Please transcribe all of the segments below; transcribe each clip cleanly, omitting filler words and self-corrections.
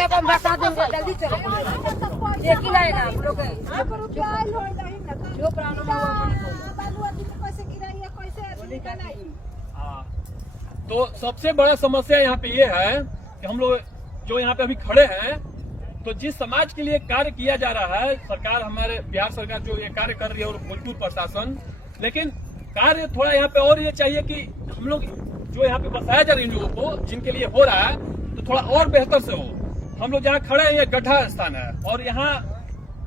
से हम बता देंगे, जल्दी चलो। ये की लाएगा आप लोग जो प्राणों में तो सबसे बड़ा समस्या यहाँ पे ये है कि हम लोग जो यहाँ पे अभी खड़े हैं, तो जिस समाज के लिए कार्य किया जा रहा है, सरकार हमारे बिहार सरकार जो ये कार्य कर रही है और भोजपुर प्रशासन, लेकिन कार्य थोड़ा यहाँ पे और ये चाहिए कि हम लोग जो यहाँ पे बसाया जा रहा है इन लोगों को, जिनके लिए हो रहा है, तो थोड़ा और बेहतर से हो। हम लोग जहाँ खड़े हैं ये गड्ढा स्थान है और यहाँ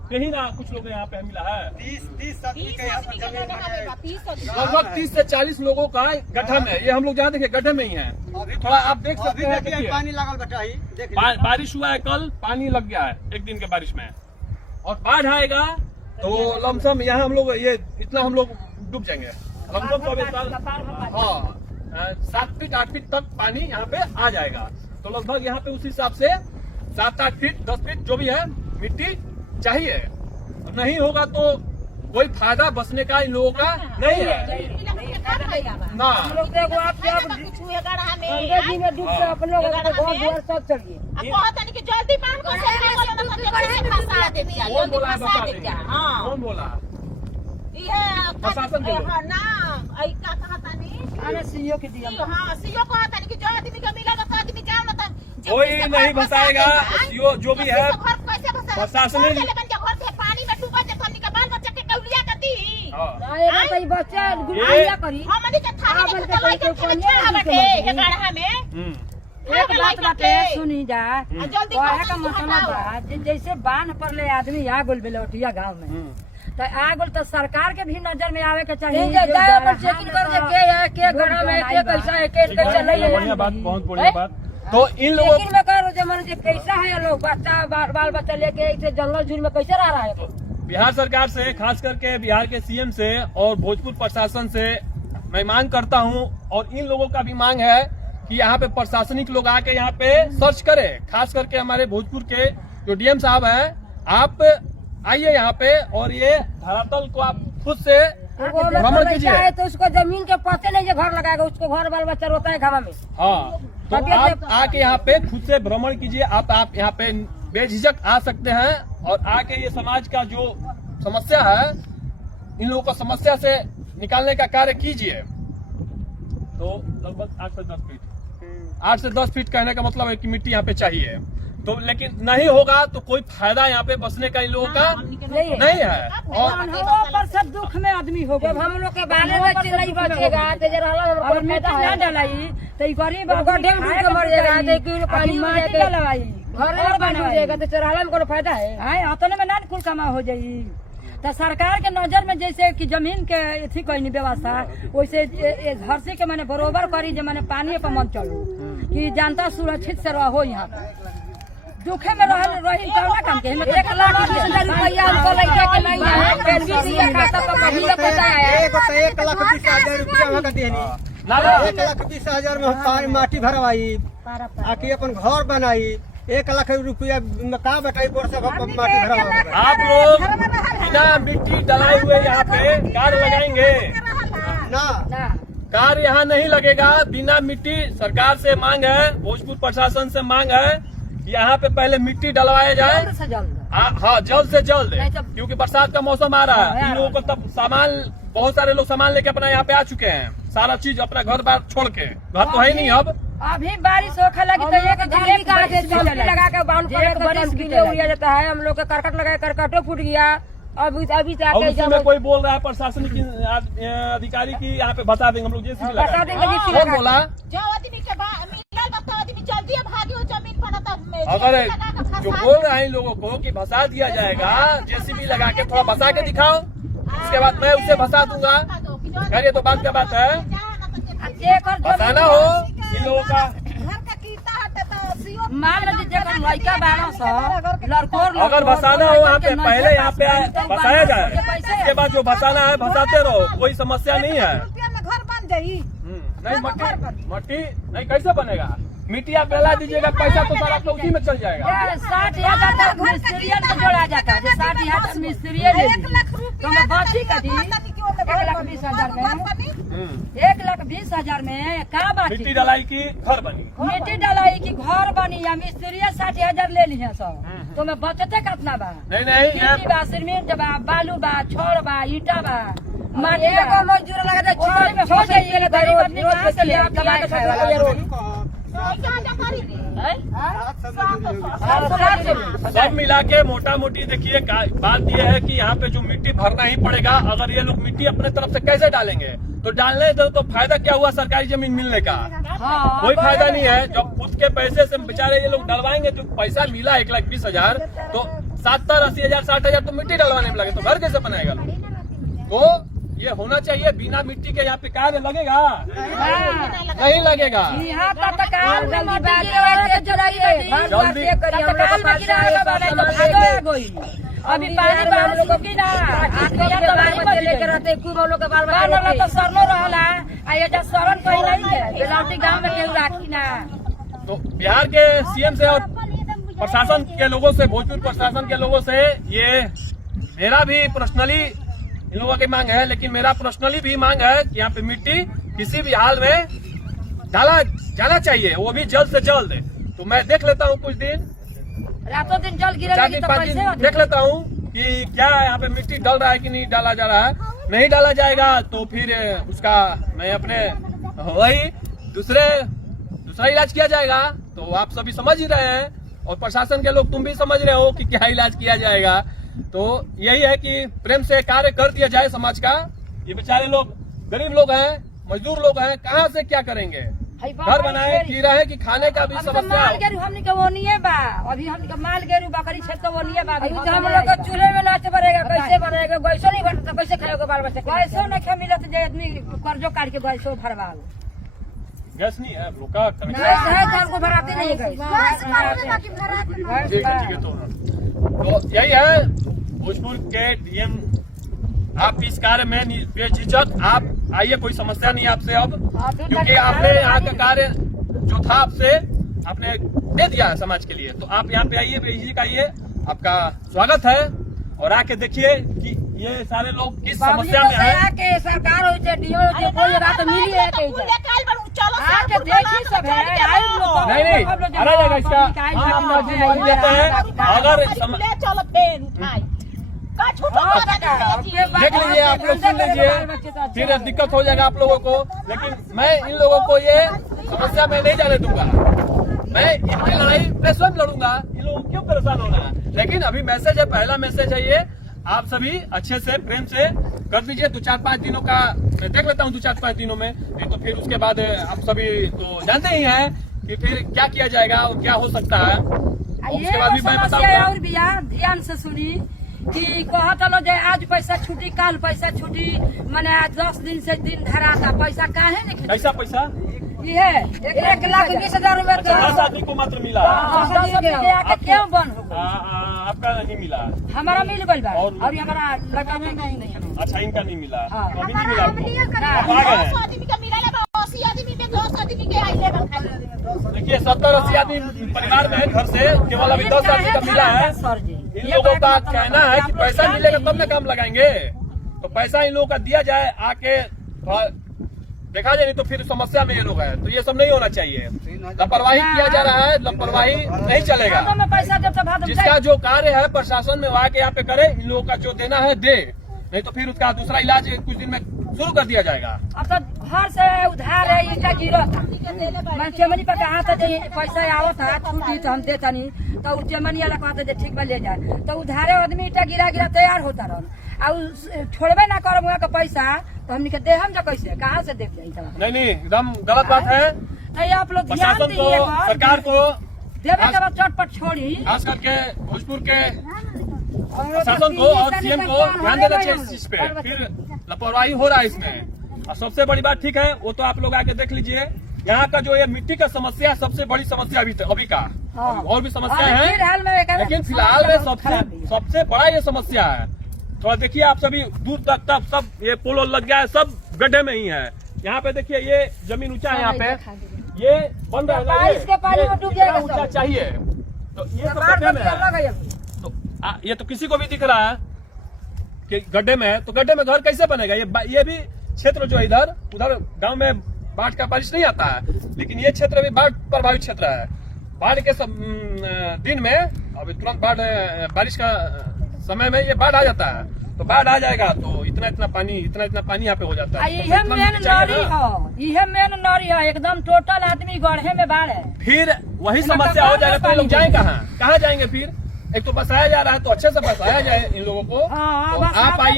कहीं ना कुछ लोग यहाँ पे मिला है 30 लगभग 30 से 40 लोगों का गड्ढा में, ये हम लोग जहाँ देखे गड्ढे में ही है। थोड़ा आप देख सकते हैं, पानी लगल बैठाई, बारिश हुआ है कल, पानी लग गया है एक दिन के बारिश में, और बाढ़ आएगा तो लमसम यहाँ हम लोग ये इतना हम लोग डूब जाएंगे लमसम। तो अभी हाँ 7 फीट 8 फीट तक पानी यहाँ पे आ जाएगा, तो लगभग यहाँ पे उस हिसाब से 7-8 फीट 10 फीट जो भी है मिट्टी चाहिए। नहीं होगा तो कोई फायदा बचने का इन लोगों का नहीं है ना। देखो आप अपन लोग सब चलिए कौन बोला है बता देंगे? कौन बोला? प्रशासन के लोग। सीओ के दिया कोई नहीं फंसाएगा, जो भी है प्रशासनिक बच्चा एक बात बाटे सुनी जा, कहे का मतलब बा जैसे बांध पर ले आदमी आ गोल बेलौटिया गाँव में, तो आ गोल तो सरकार के भी नजर में आवे के चाहिए। चेकिंग कर के गड़ा में के कैसा है के चले बढ़िया बात, बहुत बढ़िया बात। तो इन लोगों में करो जमान कैसा है लोग बच्चा बाल बच्चा लेके जंगल झूल में कैसे रह रहा है। बिहार सरकार से, खास करके बिहार के सीएम से और भोजपुर प्रशासन से मैं मांग करता हूं, और इन लोगों का भी मांग है कि यहाँ पे प्रशासनिक लोग आके यहाँ पे सर्च करें। खास करके हमारे भोजपुर के जो डीएम साहब हैं, आप आइए यहाँ पे और ये धरातल को आप खुद से भ्रमण कीजिए। तो उसको जमीन के पते नहीं जो घर लगाएगा, उसको घर बाल बच्चा रोता है घावा में। हाँ, तो आप आके यहाँ पे खुद से भ्रमण कीजिए। आप यहाँ पे बेझिझक आ सकते हैं और आके ये समाज का जो समस्या है, इन लोगों को समस्या से निकालने का कार्य कीजिए। तो लगभग 8 से 10 फीट 8 से 10 फीट कहने का मतलब है कि मिट्टी यहाँ पे चाहिए। तो लेकिन नहीं होगा तो कोई फायदा यहाँ पे बसने का इन लोगों का नहीं है। और सब दुख में आदमी होगा, हम लोग के बाले बच्चे नहीं बचेगा तो डलाई तो गरीब गड्ढे में डूब के मर जाएगा, पानी घर और बन जाएगा तो चराला में कोई फायदा है? अतने में ना कुल कमा हो जाये। तो सरकार के नजर में जैसे कि जमीन के थी कोई व्यवस्था, वैसे हर्षी के मैंने बरोबर करी जो मैंने पानी पर मन चलो कि जनता सुरक्षित से रहो। यहाँ दुखे में रही काम के 1,20,000 रुपया हमको लगे के नहीं है, खाता पर कभी तो पैसा आया 1,20,000 रुपया में 1,20,000 में पानी माटी भरवाई, आके अपन घर बनाई, 1,00,000 रुपया में का बताई माटी भरवा। आप लोग बिना मिट्टी डलाए हुए यहाँ पे कार लगाएंगे ना? कार यहाँ नहीं लगेगा बिना मिट्टी। सरकार से मांग है, भोजपुर प्रशासन से मांग है, यहाँ पे पहले मिट्टी डलवाया जाए। हाँ, जल्द से जल्द, क्योंकि बरसात का मौसम आ रहा है। इन लोगों को तब सामान, बहुत सारे लोग सामान लेके अपना यहाँ पे आ चुके हैं, सारा चीज अपना घर बार छोड़ के। घर तो है नहीं अब, अभी बारिश होने लगी तो लगा के बांध उड़िया जाता है। हम लोग का करकट लगाए, करकटो फूट गया। अभी उसी में कोई बोल रहा है प्रशासनिक अधिकारी की यहाँ पे बता देंगे हम लोग, जैसे बता देंगे। कौन बोला? अगर जो बोल रहे हैं इन लोगों को कि भसा दिया जाएगा, जेसीबी लगा के थोड़ा भसा के दिखाओ, उसके बाद मैं उसे भसा दूंगा। खैर ये तो बात क्या बात है, भसाना हो इन लोगों का। अगर भसाना हो यहाँ पे, पहले यहाँ पे भसाया जाए, उसके बाद जो भसाना है भसाते रहो, कोई समस्या नहीं है। नहीं मट्टी नहीं कैसे बनेगा? मिट्टी आप फैला दीजिएगा, पैसा तो सारा उसी में चल जाएगा। 60,000 तक मिस्त्री को जोड़ा जाता है, 60,000 मिस्त्री ले ली तो मैं बात ही कर दी। 1,20,000 में 1,20,000 में का बात मिट्टी डलाई की घर बनी। मिट्टी डलाई की घर बनी या मिस्त्री 60,000 ले ली है सब तो मैं बचते कितना बा नहीं मिट्टी बा सीमेंट बा बालू बा छड़ बा ईटा बा माटी एगो मजदूर लगा दे छड़ में हो जाइए गरीब आदमी कहां से ले कमा के खाए वाला सब मिला के मोटा मोटी देखिए बात यह है कि यहाँ पे जो मिट्टी भरना ही पड़ेगा। अगर ये लोग मिट्टी अपने तरफ से कैसे डालेंगे तो डालने दो तो फायदा क्या हुआ सरकारी जमीन मिलने का? कोई फायदा नहीं है। जब खुद के पैसे से बेचारे ये लोग डलवाएंगे जो पैसा मिला 1,20,000 तो 70,000, 80,000, 60,000 तो मिट्टी डलवाने में लगे तो घर कैसे बनाएगा लोग? तो ये होना चाहिए बिना मिट्टी के यहाँ पे कार्य लगेगा नहीं लगेगा। अभी पानी की ना लेकर रहते खूब लोग के बाल बच्चे तो सरनो रहला शरण कहीं नहीं है बेलावटी गाँव में केहू राखी ना। तो बिहार के सीएम से और प्रशासन के लोगों से भोजपुर प्रशासन के लोगों से ये मेरा भी पर्सनली इन लोगों की मांग है, लेकिन मेरा पर्सनली भी मांग है कि यहाँ पे मिट्टी किसी भी हाल में डाला जाना चाहिए, वो भी जल्द से जल्द। तो मैं देख लेता हूँ कुछ दिन रातों दिन जल गिरे 4-5 दिन देख लेता हूँ कि क्या यहाँ पे मिट्टी डल रहा है कि नहीं डाला जा रहा है। नहीं डाला जाएगा तो फिर उसका मैं अपने वही दूसरा इलाज किया जाएगा। तो आप सभी समझ ही रहे हैं और प्रशासन के लोग तुम भी समझ रहे हो कि क्या इलाज किया जाएगा। तो यही है कि प्रेम से कार्य कर दिया जाए समाज का। ये बेचारे लोग गरीब लोग हैं, मजदूर लोग हैं, कहाँ से क्या करेंगे? घर बनाए की रहे कि खाने का भी समस्या। माल गेरू हमने के वो नहीं है बा, अभी हमने के माल गेरू बकरी क्षेत्र वो नहीं है बा। अभी हम लोग को चूल्हे में नाच पड़ेगा, कैसे बनेगा? गैसो नहीं बनता तो कैसे खाएगा बाल बच्चे? गैसो नहीं खा मिलत जे आदमी कर्जो काट के गैसो भरवा लो। गैस नहीं है, लोका गैस है घर को भराते नहीं है ठीक है। तो यही है भोजपुर के डीएम, आप इस कार्य में बेझिझक आप आइए, कोई समस्या नहीं आपसे अब, क्योंकि आपने यहाँ का कार्य जो था आपसे आपने दे दिया है समाज के लिए। तो आप यहाँ पे आइए, बेझिझक आइए, आपका स्वागत है। और आके देखिए कि ये सारे लोग किस समस्या में हैं। के सरकार हो चाहे डीओ हो कोई बात मिली है आके देखिए सब है। नहीं आ जाएगा इसका हम मर्जी लेते हैं। अगर देख लीजिए, आप लोग सुन लीजिए, फिर दिक्कत हो जाएगा आप लोगों को। लेकिन मैं इन लोगों को ये समस्या में नहीं जाने दूंगा। मैं इनकी लड़ाई मैं स्वयं लड़ूंगा, इन लोगों को क्यों परेशान होना है। लेकिन अभी मैसेज है, पहला मैसेज है ये, आप सभी अच्छे से प्रेम से कर दीजिए। 2-4-5 दिनों का मैं देख लेता हूँ, 2-4-5 दिनों में, नहीं तो फिर उसके बाद आप सभी तो जानते ही हैं कि फिर क्या किया जाएगा और क्या हो सकता है। उसके बाद भी मैं बताऊंगा। और भैया ध्यान से सुनी कि कहा चलो जे आज पैसा छुट्टी काल पैसा छुट्टी, मैंने 10 दिन से दिन धरा था पैसा काहे नहीं? कैसा पैसा? ये 1,20,000 रुपए 10 आदमी को मात्र मिला, क्यों बंद हो? आपका नहीं मिला? हमारा मिल गई बा और हमारा लड़का में नहीं। अच्छा, इनका नहीं मिला, तो अभी नहीं मिला आपको। देखिए 70-80 आदमी परिवार में घर से केवल अभी 10 आदमी का मिला है। इन लोगों का कहना है कि पैसा मिलेगा तब ना काम लगाएंगे, तो पैसा इन लोगों का दिया जाए, आके देखा जाए, नहीं तो फिर समस्या में ये लोग है। तो ये सब नहीं होना चाहिए, लापरवाही किया जा रहा है, लापरवाही नहीं चलेगा। जिसका जो कार्य है प्रशासन में वहाँ के यहाँ पे करे, इन लोगों का जो देना है दे, नहीं तो फिर उसका दूसरा इलाज कुछ दिन में शुरू कर दिया जाएगा। अब तो घर से उधार है, ईटा गिरा मैं चमनी पर कहा था पैसा आवत है छुट्टी तो हम देता नहीं, तो चमनी वाला कहते थे ठीक बा ले जाए, तो उधारे आदमी ईटा गिरा तैयार होता रहा और छोड़बे ना कर वहाँ का पैसा, तो हमने दे हम कैसे कहाँ से दे? नहीं एकदम गलत बात है। नहीं आप लोग प्रशासन को, सरकार को देवे के बाद चटपट छोड़ी, खास करके भोजपुर के प्रशासन को और सीएम को ध्यान देना चाहिए इस चीज पे। फिर लापरवाही हो रहा है इसमें। और सबसे बड़ी बात ठीक है, वो तो आप लोग आके देख लीजिए, यहाँ का जो ये मिट्टी का समस्या है सबसे बड़ी समस्या अभी का, और भी समस्या है, लेकिन फिलहाल में सबसे बड़ा ये समस्या है। थोड़ा देखिए आप सभी दूर तक, तब सब ये पोल लग गया है, सब गड्ढे में ही है। यहाँ पे देखिए ये जमीन ऊंचा है, यहाँ पे ये बन रहा है, ये ऊंचा चाहिए, तो ये सब गड्ढे में है। तो ये तो किसी को भी दिख रहा है, कि गड्ढे में है, तो गड्ढे में घर कैसे बनेगा? ये भी क्षेत्र जो है उधर गांव में बाढ़ का बारिश नहीं आता है, लेकिन ये क्षेत्र भी बाढ़ प्रभावित क्षेत्र है। बाढ़ के दिन में अभी तुरंत बारिश का समय में ये बाढ़ आ जाता है, तो बाढ़ आ जाएगा तो इतना पानी यहाँ पे हो जाता है। यह मेन नरी है, एकदम टोटल आदमी गढ़े में बाढ़ है। फिर वही समस्या हो जाएगा, तो ये लोग जाए कहाँ जाएंगे? फिर एक तो बसाया जा रहा है, तो अच्छे से बसाया जाए इन लोगों को। हाँ, तो आप आइए,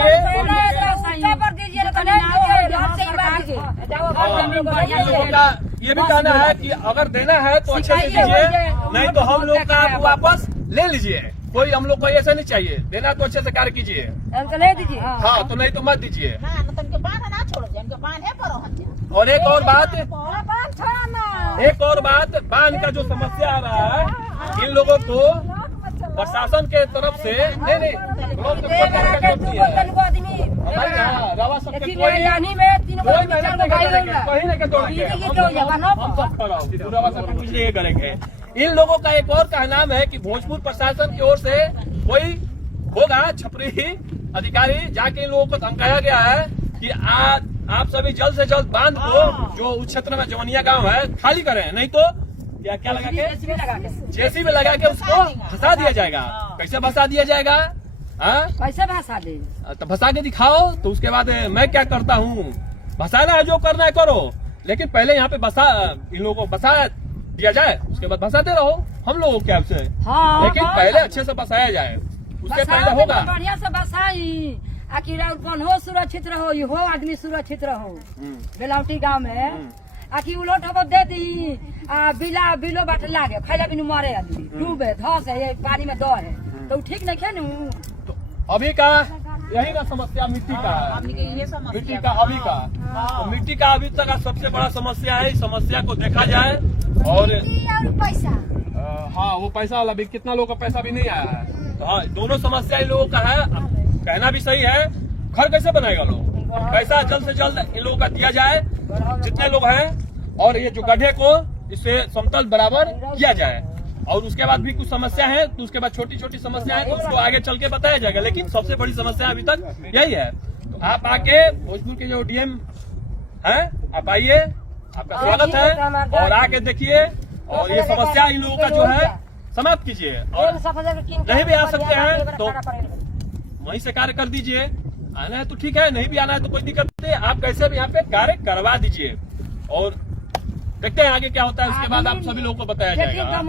ये भी कहना है कि अगर देना है तो अच्छे से दीजिए, नहीं तो हम लोग का आप वापस ले लीजिए। कोई हम लोग को ऐसा नहीं चाहिए, देना तो अच्छे से कार्य कीजिए। ले दीजिए, हाँ, तो नहीं तो मत दीजिए। और एक और बात, बांध का जो समस्या आ रहा है, इन लोगों को प्रशासन के तरफ से नहीं रवा सबके ये करेंगे। इन लोगों का एक और कहना है कि भोजपुर प्रशासन की ओर से कोई होगा छपरी अधिकारी, जाके इन लोगों को धमकाया गया है कि आप सभी जल्द से जल्द बांध को जो उस क्षेत्र में जवनिया गांव है खाली करें, नहीं तो क्या लगा के जेसीबी लगा के उसको फंसा दिया जाएगा। कैसे फंसा दिया जाएगा? कैसे भसा दे? तो फंसा के दिखाओ, तो उसके बाद मैं क्या करता हूँ, भसाना है जो करना है करो, लेकिन पहले यहाँ पे इन लोगों को बसा दिया जाए, उसके बाद भसाते रहो हम लोगों के आपसे। लेकिन पहले अच्छे से बसाया जाए, उसके पहले होगा बढ़िया से बसाई, आखिर हो सुरक्षित रहो, हो आदमी सुरक्षित रहो। बेलौटी गाँव में आखिर उलट हो दे दी बिलो बाट लागे खैला बिनु मरे आदमी डूबे धस है, पानी में दौड़ है, तो ठीक नहीं खे न। तो अभी का यही ना समस्या मिट्टी का है, मिट्टी का अभी का, तो मिट्टी का अभी तक सबसे बड़ा समस्या है। इस समस्या को देखा जाए और पैसा, हाँ वो पैसा वाला भी, कितना लोगों का पैसा भी नहीं आया है। तो हाँ, दोनों समस्या इन लोगों का है। कहना भी सही है, घर कैसे बनाएगा लोग? पैसा जल्द से जल्द इन लोगों का दिया जाए जितने लोग हैं, और ये जो गड्ढे को इससे समतल बराबर किया जाए। और उसके बाद भी कुछ समस्या है, तो उसके बाद छोटी छोटी समस्या है, तो उसको आगे चल के बताया जाएगा। लेकिन सबसे बड़ी समस्या अभी तक यही है। तो आप आके भोजपुर के जो डीएम हैं, आप आइए, आपका स्वागत है, और आके देखिए और ये समस्या इन लोगों का जो है समाप्त कीजिए। और नहीं भी आ सकते हैं तो वहीं से कार्य कर दीजिए। आना है तो ठीक है, नहीं भी आना है तो कोई दिक्कत नहीं, आप कैसे भी यहाँ पे कार्य करवा दीजिए। और देखते हैं आगे क्या होता है, उसके बाद आप सभी लोगों को बताया जाएगा।